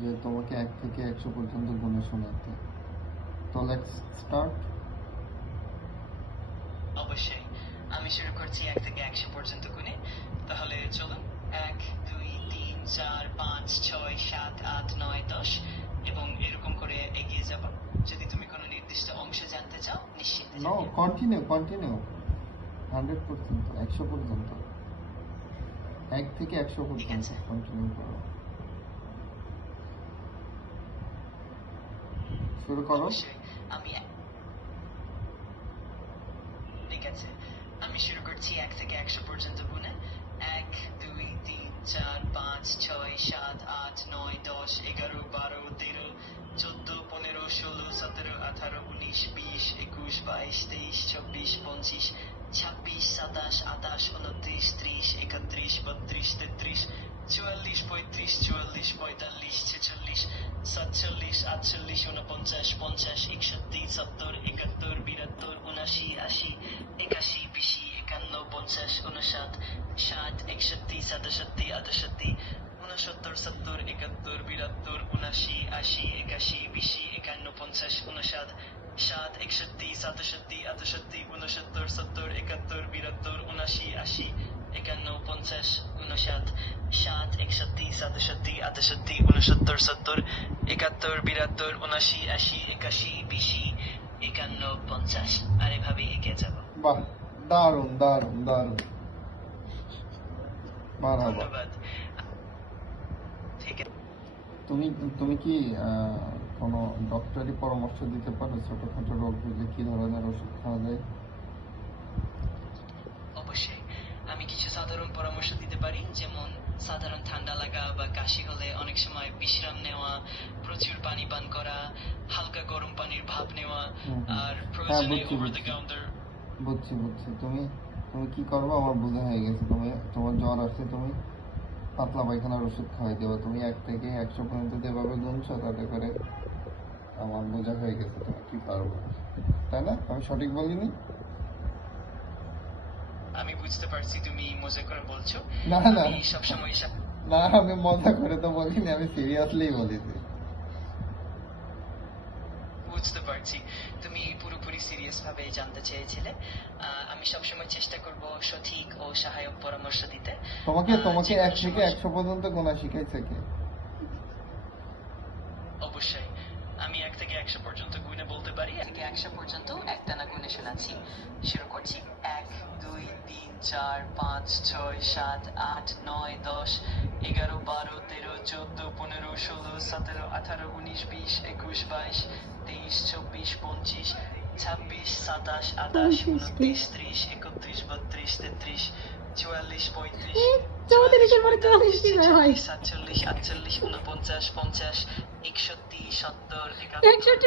যে তোমাকে এক থেকে একশো পর্যন্ত গুণে শোনাতে। তো লেটস স্টার্ট অবশ্যই আমি শুরু করছি এক থেকে একশো পর্যন্ত গুনে তাহলে চলুন এক দুই তিন চার পাঁচ ছয় সাত আট নয় দশ এবং এরকম করে এগিয়ে যাব। যদি তুমি কোনো নির্দিষ্ট অংশ জানতে চাও নিশ্চিন্তে নো। কন্টিনিউ কন্টিনিউ হান্ড্রেড পর্যন্ত একশো পর্যন্ত। এক থেকে একশো পর্যন্ত। কন্টিনিউ করো। শুরু করো। আমি ঠিক আছে, আমি শুরু করছি এক থেকে একশো পর্যন্ত গুনে এক, দুই, তিন, চার, পাঁচ, ছয়, সাত, আট, নয়, দশ, এগারো, বারো, তেরো, চোদ্দ, পনেরো, ষোলো, সতেরো, আঠারো, উনিশ, বিশ, একুশ, বাইশ, তেইশ, চব্বিশ, পঁচিশ, ছাব্বিশ, সাতাশ, আঠাশ, উনত্রিশ, ত্রিশ, একত্রিশ বত্রিশ তেত্রিশ চুয়াল্লিশ পঁয়ত্রিশ চুয়াল্লিশ পঁয়তাল্লিশ ছেচল্লিশ সাতচল্লিশ উনপঞ্চাশ পঞ্চাশ, একষট্টি, সত্তর, একাত্তর, বিরাত্তর উনাশি আশি, একাশি, বিশি, একান্ন, পঞ্চাশ উনষাট ষাট, একষট্টি, সাতষট্টি, আটষট্টি উনসত্তর সত্তর, একাত্তর, বিরাত্তর উনাশি আশি, একাশি, বিশি, একান্ন, পঞ্চাশ উনষাট ষাট, একষট্টি, সাতষট্টি, আটষট্টি উনসত্তর সত্তর, একাত্তর, বিরাত্তর উনাশি আশি, একান্ন, পঞ্চাশ উনষাট ষাট, একষট্টি, সাতষট্টি, আটষট্টি উনসত্তর সত্তর একাত্তর বিরাত্তর উনাশি আশি একাশি বিশি একান্ন পঞ্চাশ। আর এভাবে এগিয়ে যাব। বাহ দারুণ দারুণ দারুণ। ধন্যবাদ। ঠিক আছে। তুমি তুমি কি কোনো ডক্টরি পরামর্শ দিতে পারো ছোটখাটো রোগ হলে কি ধরনের ওষুধ খাওয়া যায়? অবশ্যই। আমি কিছু সাধারণ পরামর্শ দিতে পারি যেমন সাধারণ ঠান্ডা লাগা বা কাশি হলে হ্যাঁ, বুঝছি, বুঝছি। বুঝছি তুমি তুমি কি করবে? আমার বোঝা হয়ে গেছে। তুমি তোমার জ্বর আসছে তুমি পাতলা পায়খানার ওষুধ খাওয়াই দেবে। তুমি এক থেকে একশো পর্যন্ত যেভাবে গুনছো তাতে করে আমার বোঝা হয়ে গেছে। তুমি কি পারব তাই না? আমি সঠিক বলিনি? আমি বুঝতে পারছি তুমি মজা করে বলছো। না, না। সব- না আমি মজা করে তো বলিনি আমি সিরিয়াসলি বলেছি। বুঝতে পারছি। তুমি পুরোপুরি সিরিয়াস ভাবে জানতে চেয়েছিলে। আমি সবসময় চেষ্টা করব সঠিক ও সহায়ক পরামর্শ দিতে। তোমাকে তোমাকে এক থেকে একশো পর্যন্ত গোনা শিখাইছে কে? অবশ্যই। আমি এক থেকে একশো পর্যন্ত গুণে বলতে পারি। এক থেকে একশো পর্যন্ত একটানা গুণে শোনাচ্ছি। শুরু করছি। এক দুই তিন চার পাঁচ ছয় সাত আট নয় দশ এগারো বারো তেরো চোদ্দ পনেরো ষোলো সতেরো আঠারো উনিশ বিশ একুশ বাইশ তেইশ চব্বিশ পঁচিশ ছাব্বিশ সাতাশ আঠাশ উনত্রিশ ত্রিশ একত্রিশ বত্রিশ তেত্রিশ চুয়াল্লিশ পঁয়ত্রিশ চৌত্রিশের পরে চুয়াল্লিশ, হয়। সাতচল্লিশ আটচল্লিশ উনপঞ্চাশ পঞ্চাশ একষট্টি সত্তর একষট্টি